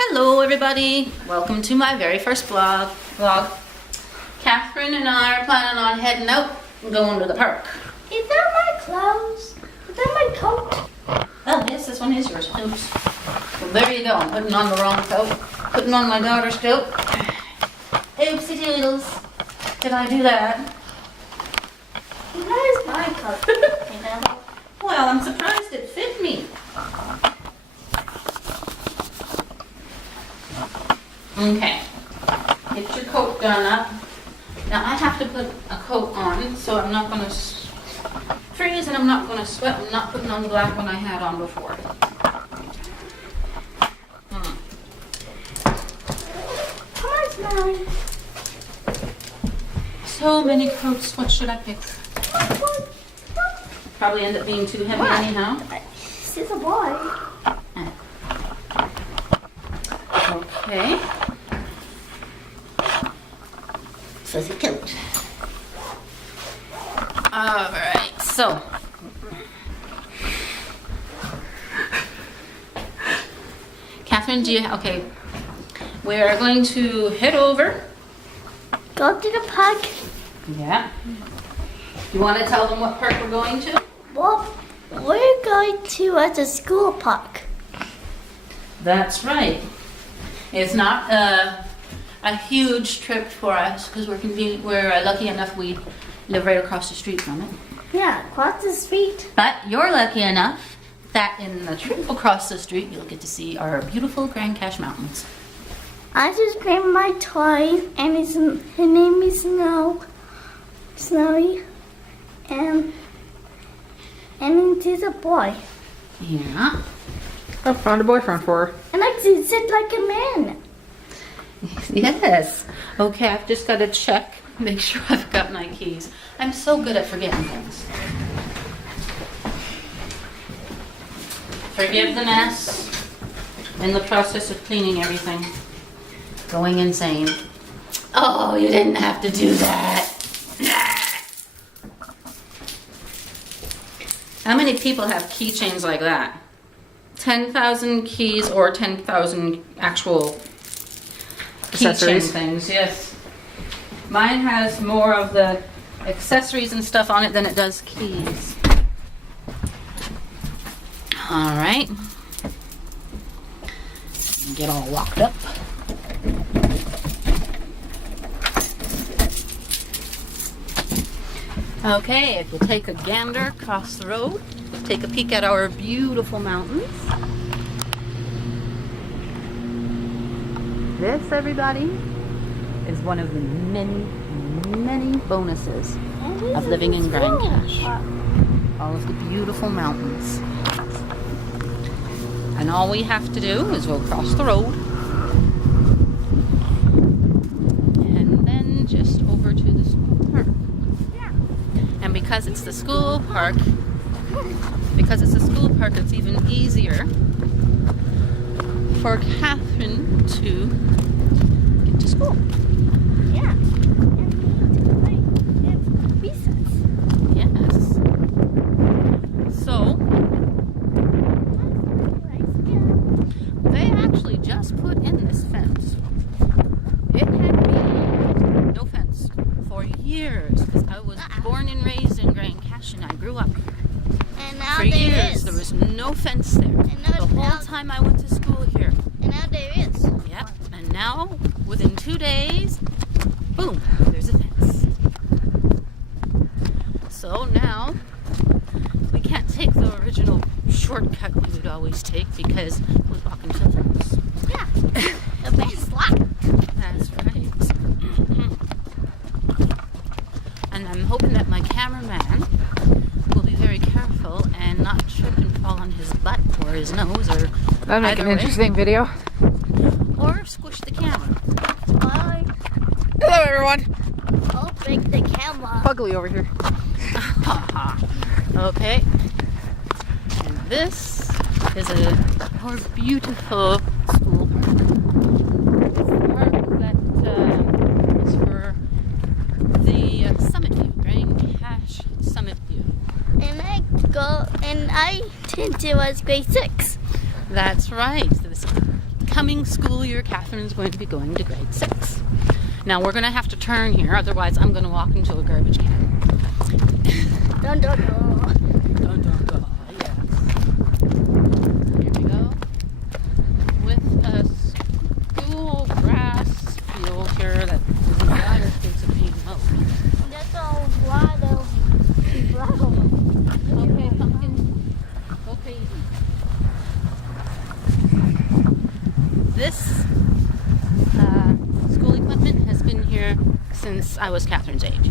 Hello everybody, welcome to my very first vlog. Catherine and I are planning on heading out and going to the park. Is that my clothes? Is that my coat? Oh yes, this one is yours. Oops. Well, there you go, I'm putting on the wrong coat. Putting on my daughter's coat. Oopsie doodles. Did I do that? That is my coat. You know? Well, I'm surprised it fit me. Okay, get your coat done up. Now I have to put a coat on, so I'm not going to freeze and I'm not going to sweat. I'm not putting on the black one I had on before. Where's mine? So many coats, what should I pick? Probably end up being too heavy anyhow. She's a boy. Okay. Fuzzy coat. Alright, so. Catherine, do you, okay. We are going to head over. Go to the park. Yeah. You want to tell them what park we're going to? Well, we're going to the school park. That's right. It's not a huge trip for us because we're lucky enough we live right across the street from it. Yeah, across the street. But you're lucky enough that in the trip across the street you'll get to see our beautiful Grand Cache Mountains. I just grabbed my toy, and his name is Snowy, and he's a boy. Yeah. I found a boyfriend for her. And I can sit like a man. Yes. Okay, I've just got to check, make sure I've got my keys. I'm so good at forgetting things. Forgive the mess. In the process of cleaning everything. Going insane. Oh, you didn't have to do that. How many people have keychains like that? 10,000 keys or 10,000 actual keychain things, yes. Mine has more of the accessories and stuff on it than it does keys. All right. Get all locked up. Okay, if you take a gander across the road, take a peek at our beautiful mountains. This, everybody, is one of the many, many bonuses of living in Grand Cache. All of the beautiful mountains. And all we have to do is go across the road and then just over to the school park. And because it's the school park, it's even easier for Catherine to get to school. Yeah. And recess. Yes. So, they actually just put in this fence. It had been no fence for years because I was born and raised in Grand Cache and I grew up. And now For there years, is. there was no fence there. The whole time I went to school here. And now there is. Yep. And now, within 2 days, boom, there's a fence. So now, we can't take the original shortcut we would always take because we walk into the fence. Yeah. The fence locked. That's right. And I'm hoping that my cameraman will be very careful and not trip and fall on his butt or his nose or That'd make an either way. interesting video. Or squish the camera. Bye. Hello, everyone. I'll break the camera. Ugly over here. Okay. And this is our beautiful school park. It's the park that is for the Summit View, Grand Cache Summit View. And I tend to was grade 6. That's right. So this coming school year, Catherine's going to be going to grade 6. Now we're going to have to turn here, otherwise I'm going to walk into a garbage can. Dun, dun, dun. Dun, dun, dun. Yes. Here we go. With a school grass field here that is in dire states of being mowed. That's a lot of gravel. Okay, pumpkin. Go crazy. This school equipment has been here since I was Catherine's age.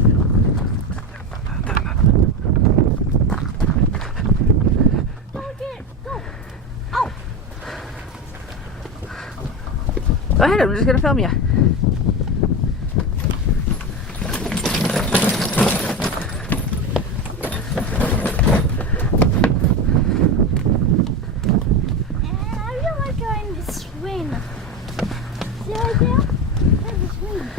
Go ahead, I'm just gonna film you. And I really like going to swing. See right there? There's a swing.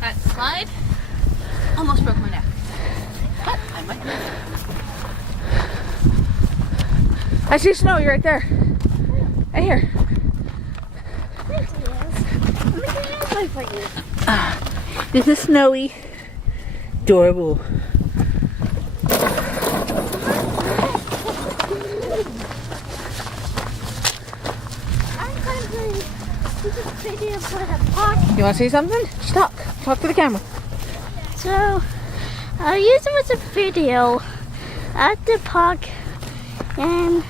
That slide almost broke my neck. But I might make it. I see Snowy right there. Right here. This is Snowy. Adorable. You want to say something? Just talk. Talk to the camera. So, I used it as a video at the park, and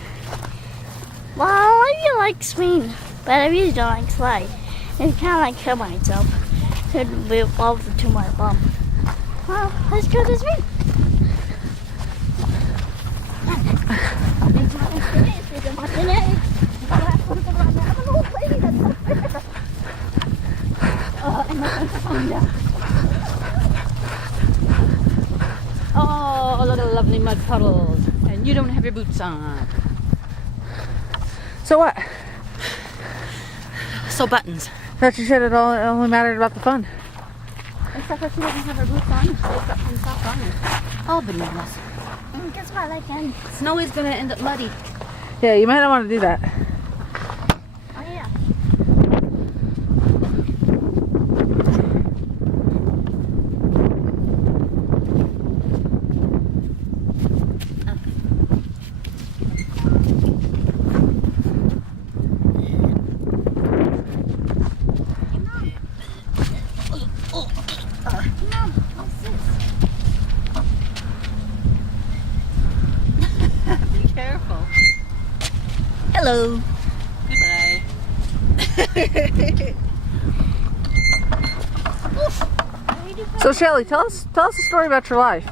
well, I really like swing, but I really don't like slide. It's kind of like kill myself. Could move over to my bum. Well, let's go this way. Oh, look at the lovely mud puddles. And you don't have your boots on. So what? So buttons. Thought you said it only mattered about the fun. Except that she doesn't have her boots on. She's got some socks on. Oh, bananas. And guess what? I can. Snowy's gonna end up muddy. Yeah, you might not want to do that. Oh yeah. Be careful. Hello. Goodbye. So Shelly, tell us a story about your life.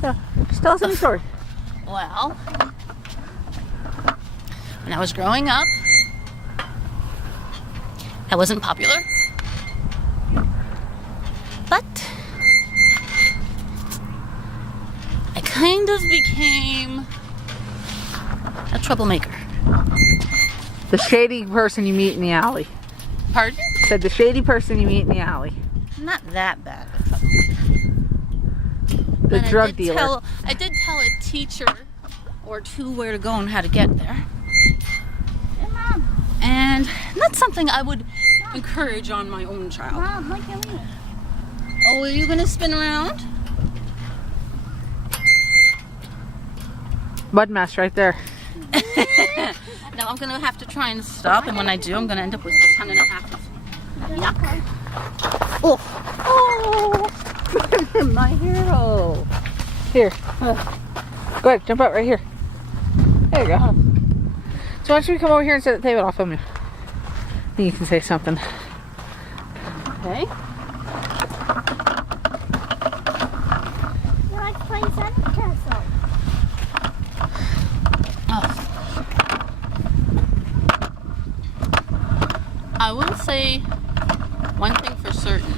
So just tell us any story. Well, when I was growing up, I wasn't popular. But I kind of became a troublemaker. The shady person you meet in the alley. Pardon? Said the shady person you meet in the alley. Not that bad of a troublemaker. The But drug dealer. I did tell a teacher or two where to go and how to get there. Hey, Mom. And that's something I would encourage on my own child. Mom, look at me. Oh, are you gonna spin around? Mud mess right there. Now I'm gonna have to try and stop, and when I do, I'm gonna end up with a ton and a half of yuck. Oh, oh, my hero. Here. Go ahead, jump out right here. There you go. So why don't you come over here and sit at the table? I'll film you. Then you can say something. Okay. You like playing sandcastle? I will say one thing for certain.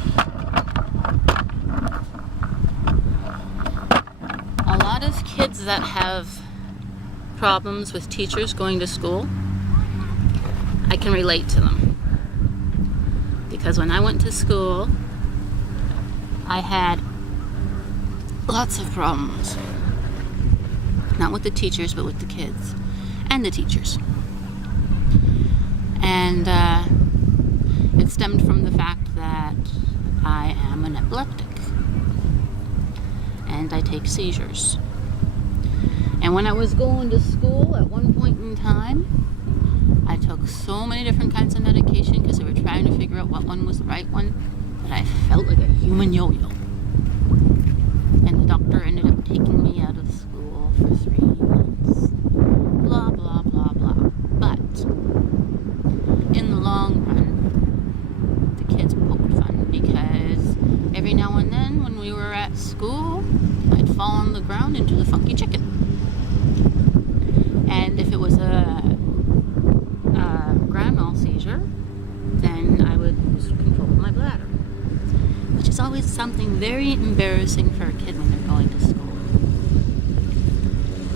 A lot of kids that have problems with teachers going to school, I can relate to them. Because when I went to school, I had lots of problems. Not with the teachers, but with the kids and the teachers. And it stemmed from the fact that I am an epileptic and I take seizures. And when I was going to school at one point in time, I took so many different kinds of medication because they were trying to figure out what one was the right one, that I felt like a human yo-yo. And the doctor ended up taking me out of school for 3 months. Blah, blah, blah, blah. But in the long run, the kids poked fun because every now and then when we were at school, I'd fall on the ground and do the funky chicken. And if it was a grand mal seizure, then I would lose control of my bladder, which is always something very embarrassing for a kid when they're going to school.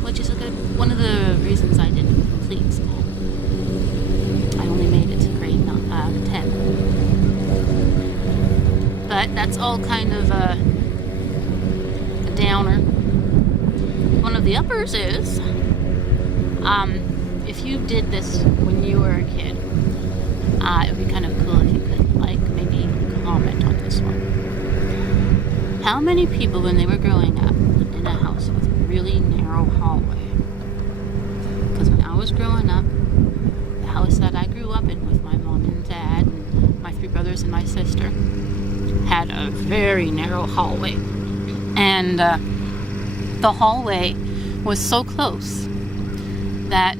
Which is one of the reasons I didn't complete school. I only made it to grade 10. But that's all kind of a downer. One of the uppers is, if you did this when you were a kid, it would be kind of cool if you could, like, maybe comment on this one. How many people, when they were growing up, lived in a house with a really narrow hallway? Because when I was growing up, the house that I grew up in with my mom and dad and my 3 brothers and my sister had a very narrow hallway. And the hallway was so close that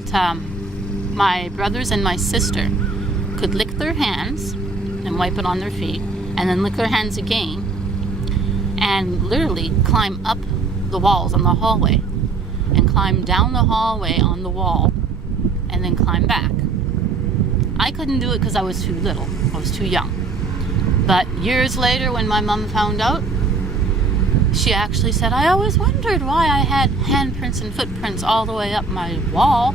my brothers and my sister could lick their hands and wipe it on their feet, and then lick their hands again, and literally climb up the walls on the hallway, and climb down the hallway on the wall, and then climb back. I couldn't do it because I was too little. I was too young. But years later, when my mom found out, she actually said, I always wondered why I had handprints and footprints all the way up my wall.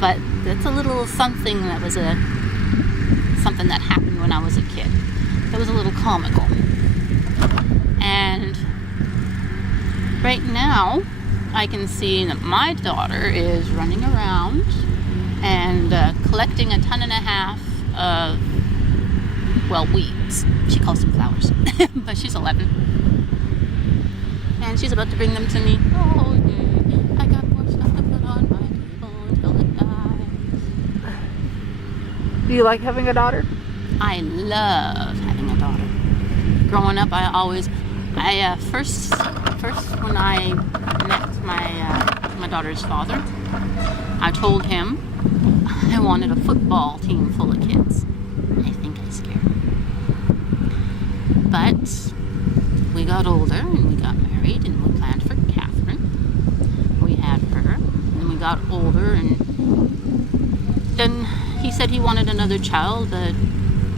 But that's a little something that was something that happened when I was a kid. It was a little comical. And right now, I can see that my daughter is running around and collecting 1.5 tons of, well, weeds. She calls them flowers. But she's 11. And she's about to bring them to me. Oh, yay. I got more stuff to put on my table until it dies. Do you like having a daughter? I love having a daughter. Growing up, first when I met my daughter's father, I told him I wanted a football team full of kids. I think I scared him. But we got older and we got married and we planned for Catherine. We had her, and we got older, and then he said he wanted another child, but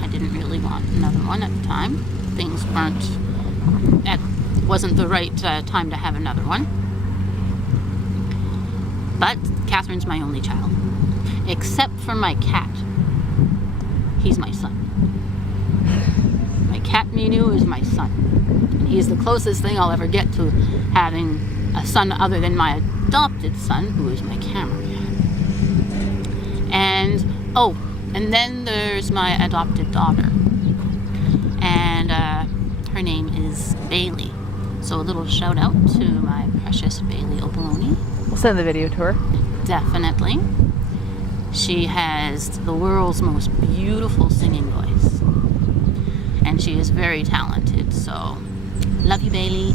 I didn't really want another one at the time. Things wasn't the right time to have another one. But Catherine's my only child, except for my cat. He's my son. My cat Minu is my son. And he's the closest thing I'll ever get to having a son other than my adopted son, who is my cameraman. And then there's my adopted daughter. And her name is Bailey. So a little shout out to my precious Bailey Oboloni. We'll send the video to her. Definitely. She has the world's most beautiful singing voice. And she is very talented. So, love you, Bailey.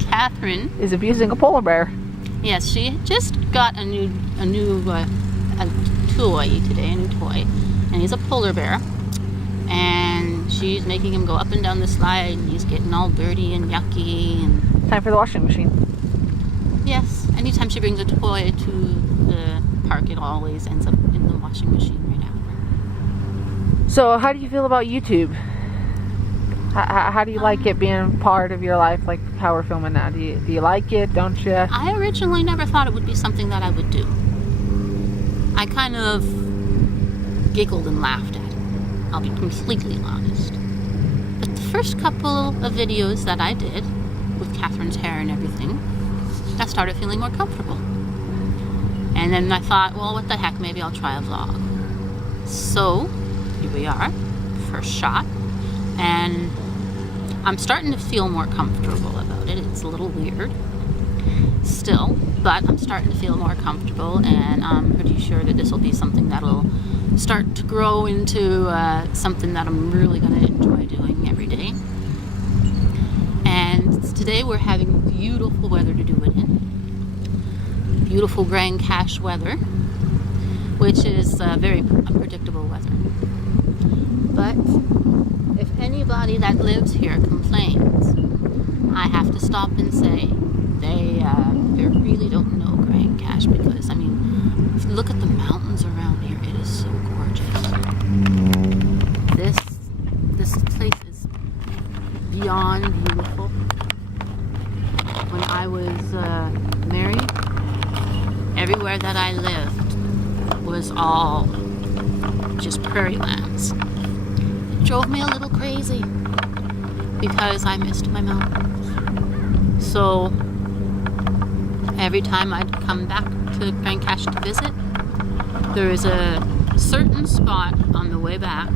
Catherine is abusing a polar bear. Yes, she just got a new toy today, a new toy, and he's a polar bear, and she's making him go up and down the slide, and he's getting all dirty and yucky. And Time for the washing machine. yes, anytime she brings a toy to the park, it always ends up in the washing machine right after. So how do you feel about YouTube? How do you like it being part of your life, like how we're filming now? Do you like it, don't you? I originally never thought it would be something that I would do. I kind of giggled and laughed at it, I'll be completely honest. But the first couple of videos that I did, with Catherine's hair and everything, I started feeling more comfortable. And then I thought, well, what the heck, maybe I'll try a vlog. So, here we are, first shot, and I'm starting to feel more comfortable about it. It's a little weird still, but I'm starting to feel more comfortable, and I'm pretty sure that this will be something that'll start to grow into something that I'm really going to enjoy doing every day. And today we're having beautiful weather to do it in. Beautiful Grand Cache weather, which is very unpredictable weather. But if anybody that lives here complains, I have to stop and say they really don't know Grand Cache, because I mean, if you look at the mountains around here, it is so gorgeous. This place is beyond beautiful. When I was married, everywhere that I lived was all just prairie lands. It drove me a little crazy because I missed my mountains. So every time I'd come back to Grand Cache to visit, there is a certain spot on the way back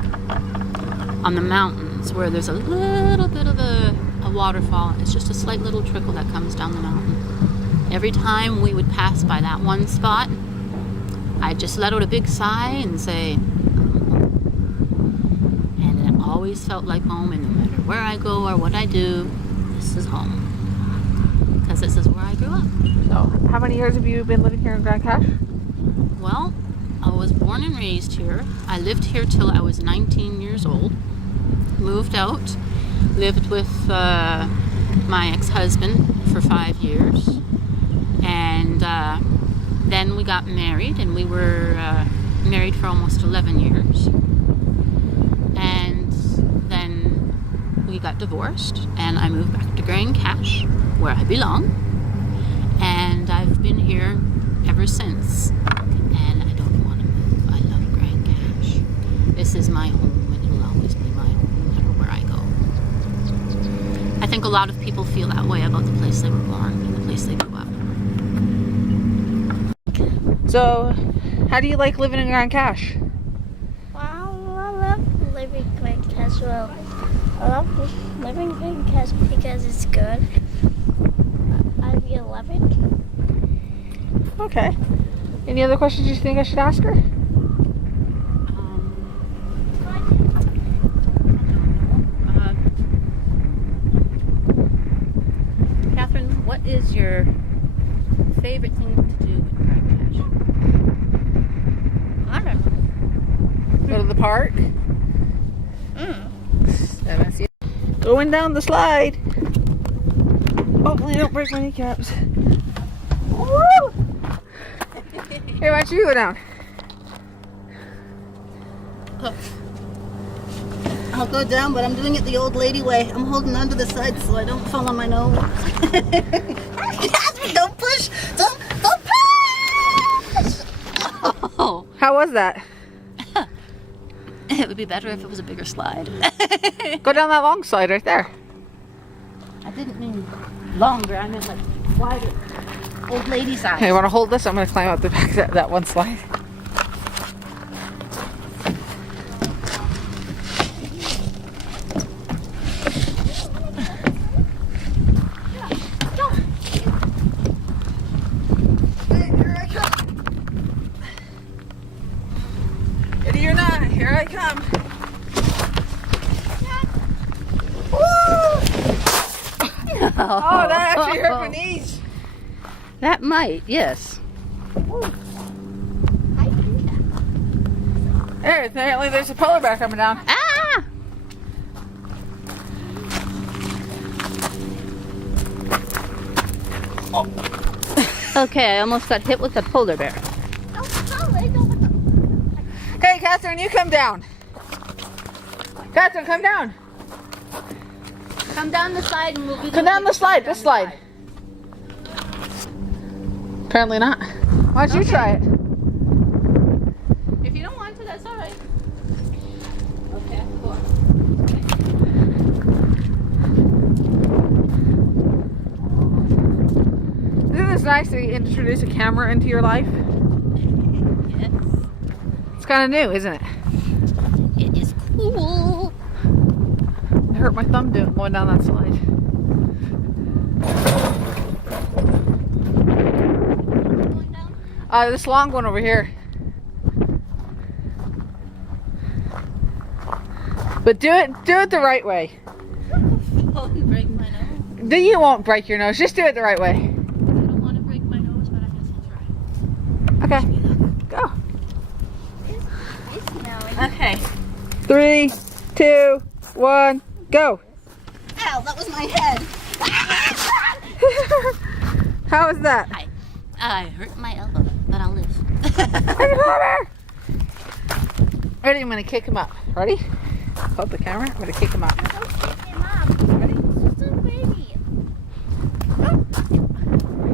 on the mountains where there's a little bit of a waterfall. It's just a slight little trickle that comes down the mountain. Every time we would pass by that one spot, I'd just let out a big sigh and say, and it always felt like home, and no matter where I go or what I do, this is home. Because this is where I grew up. So, how many years have you been living here in Grand Cache? Well, I was born and raised here. I lived here till I was 19 years old. Moved out, lived with my ex-husband for 5 years. And then we got married, and we were married for almost 11 years. And then we got divorced, and I moved back to Grand Cache, where I belong. And I've been here ever since. And I don't want to move. I love Grand Cache. This is my home, and it'll always be my home, no matter where I go. I think a lot of people feel that way about the place they were born and the place they grew up. So, how do you like living in Grand Cache? Well, I love living in Grand Cache. Well, I love living in Grand Cache because it's good. I really love it. Okay. Any other questions you think I should ask her? Catherine, what is your favorite thing to do in Grand Cache? I don't know. Go to the park? Going down the slide. Hopefully don't break my kneecaps. Woo! Here, why don't you go down? I'll go down, but I'm doing it the old lady way. I'm holding onto the side so I don't fall on my nose. Catherine, don't push! Don't push! Oh, How was that? it would be better if it was a bigger slide. Go down that long slide right there. I didn't mean longer, I meant like wider. Old lady size. Hey, you want to hold this? I'm going to climb up the back of that one slide. Here I come. Ready or not, here I come. Woo! Oh, that actually hurt my knees. That might, yes. There, apparently there's a polar bear coming down. Ah! Okay, I almost got hit with a polar bear. Hey, Catherine, you come down. Catherine, come down. Come down the slide and we'll do Come down the slide, this slide. Apparently not. Why don't you try it? If you don't want to, that's alright. Okay, go on. Isn't this nice to introduce a camera into your life? Yes. It's kind of new, isn't it? It is cool. It hurt my thumb going down that slide. Going down? This long one over here. But do it the right way. Won't break my nose. You won't break your nose. Just do it the right way. I don't want to break my nose, but I guess I'll try. Okay. Go. Okay. 3, 2, 1, go. Ow, that was my head. How was that? I hurt my elbow, but I'll live. Ready? I'm gonna kick him up. Ready? Hold the camera. I'm gonna kick him up. Ready?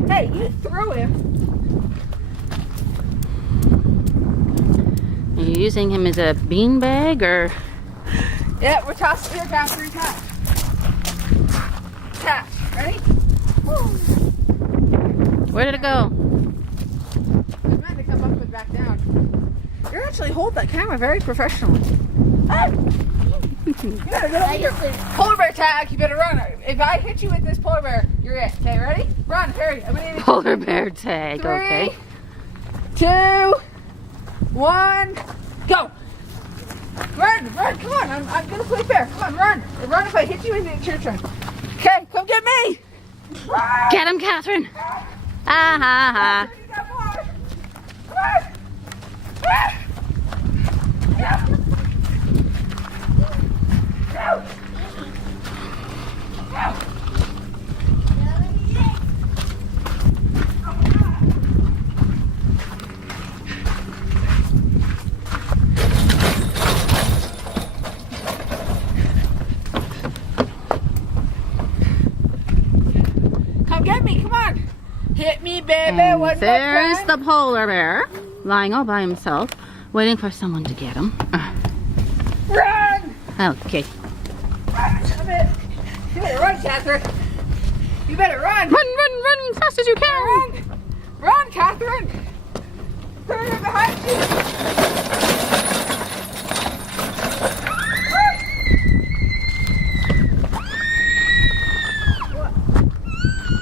Hey, you threw him. Are you using him as a beanbag or? Yeah, we're tossing here, Catherine. Catch. Catch. Ready? Where did it go? I'm trying to come up and back down. You actually hold that camera very professionally. Ah! You gotta go over here. Polar bear tag. You better run. If I hit you with this polar bear, you're it. Okay, ready? Run, hurry. I'm gonna need Polar bear tag. 3, Okay. 2, 1, go. Run, come on. I'm gonna play fair. Come on, run. Run if I hit you it's your turn. Okay, come get me. Run. Get him, Catherine. Ah ha ha. You got more. Come on. Come get me, come on. Hit me, baby. And One more there's time. the polar bear lying all by himself, waiting for someone to get him. Run. Okay. Come in. You better run, Catherine. You better run. Run, fast as you can. Run, Catherine. Turn it behind you.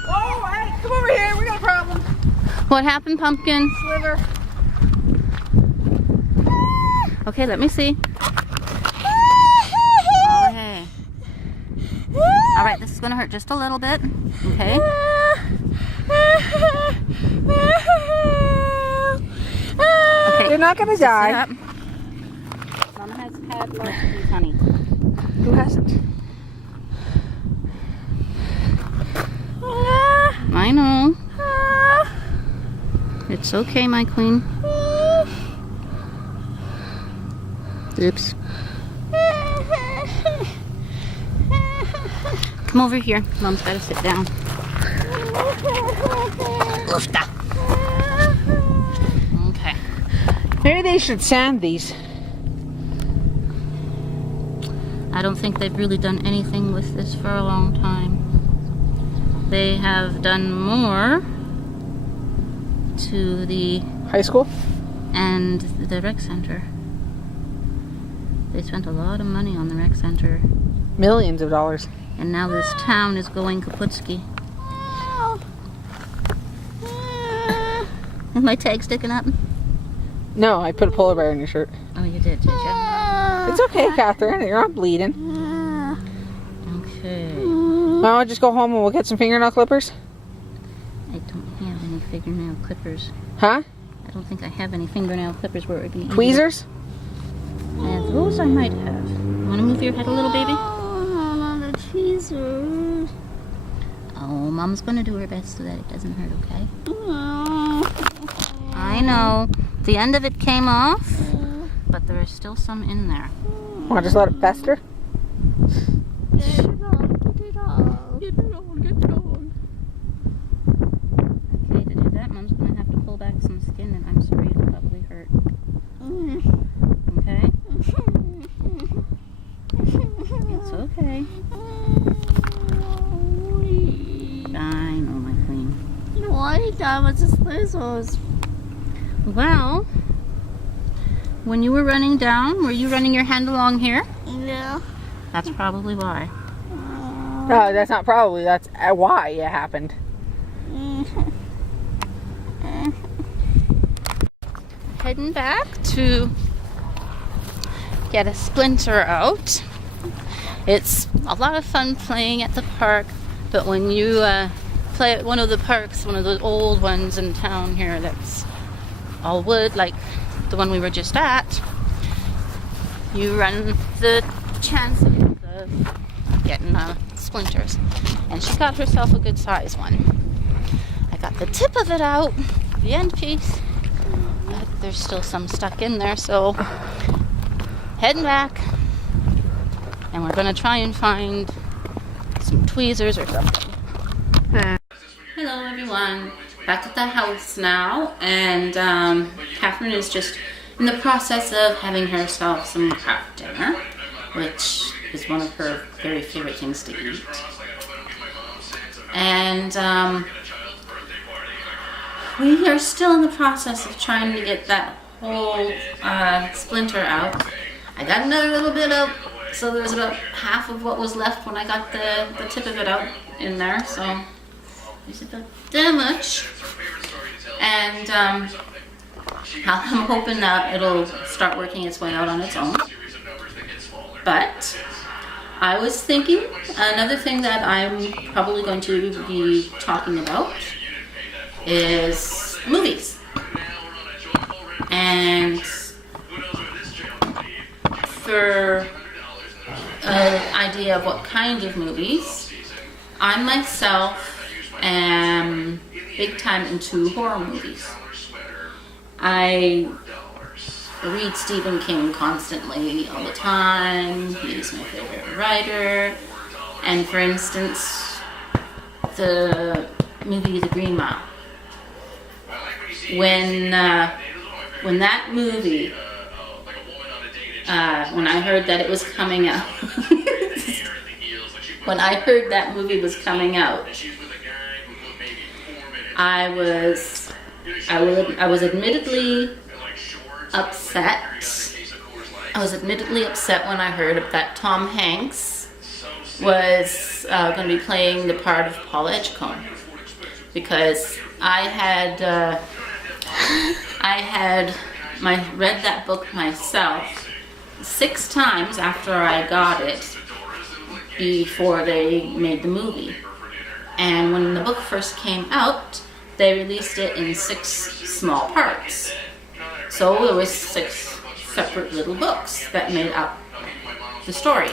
Oh, hey, come over here. We got a problem. What happened, Pumpkin? Slither. Okay, let me see. Oh, hey. All right, this is gonna hurt just a little bit. Okay. Okay. You're not gonna Sit die. up. Mama has had lots of these, honey. Who hasn't? I know. It's okay, my queen. Oops. Come over here. Mom's got to sit down. Okay. Maybe they should sand these. I don't think they've really done anything with this for a long time. They have done more to the High school? and the rec center. They spent a lot of money on the rec center, Millions of dollars. and now this town is going kaputski. Is my tag sticking up? No, I put a polar bear in your shirt. Oh, you did you? It's okay, Catherine. You're not bleeding. Okay. Why don't we just go home and we'll get some fingernail clippers? I don't have any fingernail clippers. Huh? I don't think I have any fingernail clippers where it would be easy. Tweezers? Those I might have. You want to move your head a little, baby? Oh, not a tweezer. Oh, Mom's going to do her best so that it doesn't hurt, okay? Oh. I know. The end of it came off, but there is still some in there. Want to just let it fester? Get it on, get it on. Get it on, get it on. Okay, to do that, Mom's going to have to pull back some skin, and I'm sorry it'll probably hurt. Okay? It's okay. I know, my queen. Why that was just scissors? Well, when you were running down, were you running your hand along here? Yeah. That's probably why. No, that's not probably. That's why it happened. Heading back to get a splinter out. It's a lot of fun playing at the park, but when you play at one of the parks, one of the old ones in town here that's all wood, like the one we were just at, you run the chances of getting splinters. And she got herself a good size one. I got the tip of it out, the end piece, but there's still some stuck in there, so heading back, and we're going to try and find some tweezers or something. Hello everyone, back at the house now, and Catherine is just in the process of having herself some Kraft dinner, which is one of her very favorite things to eat. And we are still in the process of trying to get that whole splinter out. I got another little bit of, so there's about half of what was left when I got the tip of it out in there, so there's about that much. And I'm hoping that it'll start working its way out on its own. But I was thinking another thing that I'm probably going to be talking about is movies. And for an idea of what kind of movies, I myself am big time into horror movies. I read Stephen King constantly, all the time. He's my favorite writer. And for instance, the movie The Green Mile. When that movie, when I heard that it was coming out, when I heard that movie was coming out, I was admittedly upset. I was admittedly upset when I heard that Tom Hanks was going to be playing the part of Paul Edgecombe, because I had read that book myself 6 times after I got it before they made the movie. And when the book first came out, they released it in 6 small parts. So there was 6 separate little books that made up the story.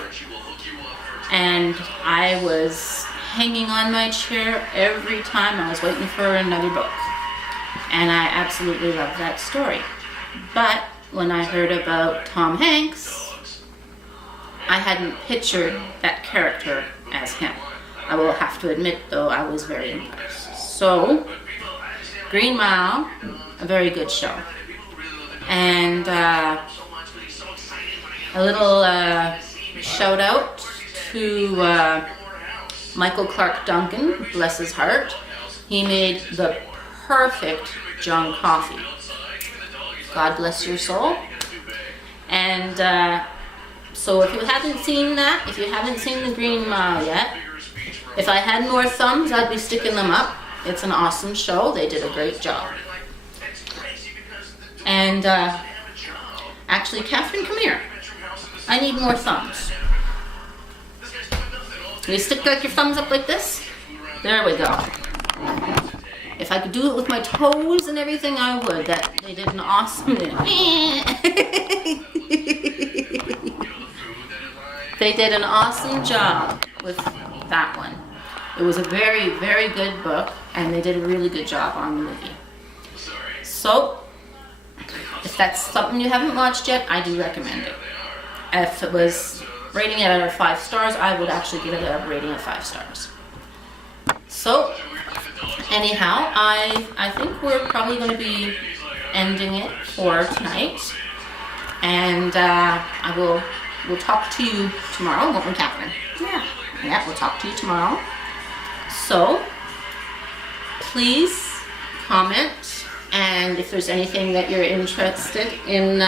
And I was hanging on my chair every time I was waiting for another book. And I absolutely loved that story. But when I heard about Tom Hanks, I hadn't pictured that character as him. I will have to admit, though, I was very impressed. So, Green Mile, a very good show. And a little shout out to Michael Clark Duncan, bless his heart. He made the perfect John Coffey. God bless your soul. And so if you haven't seen that, if you haven't seen The Green Mile yet, if I had more thumbs, I'd be sticking them up. It's an awesome show. They did a great job. And actually, Catherine, come here. I need more thumbs. You stick like your thumbs up like this. There we go. If I could do it with my toes and everything, I would. They did an awesome. They did an awesome job with that one. It was a very, very good book, and they did a really good job on the movie. So, if that's something you haven't watched yet, I do recommend it. If it was rating it out of 5 stars, I would actually give it a rating of 5 stars. So, anyhow, I think we're probably going to be ending it for tonight, and we'll talk to you tomorrow, won't we, Catherine? Yeah, we'll talk to you tomorrow. So, please comment, and if there's anything that you're interested in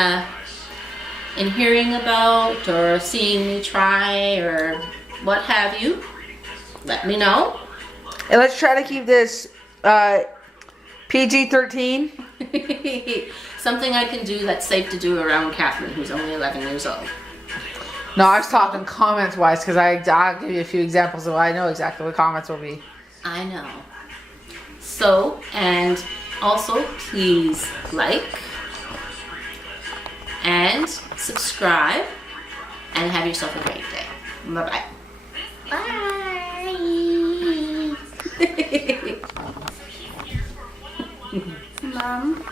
hearing about or seeing me try or what have you, let me know. And let's try to keep this PG-13. Something I can do that's safe to do around Catherine, who's only 11 years old. No, I was talking comments-wise, because I'll give you a few examples of I know exactly what comments will be. I know. So, and also, please like and subscribe and have yourself a great day. Bye-bye. Bye. Mom.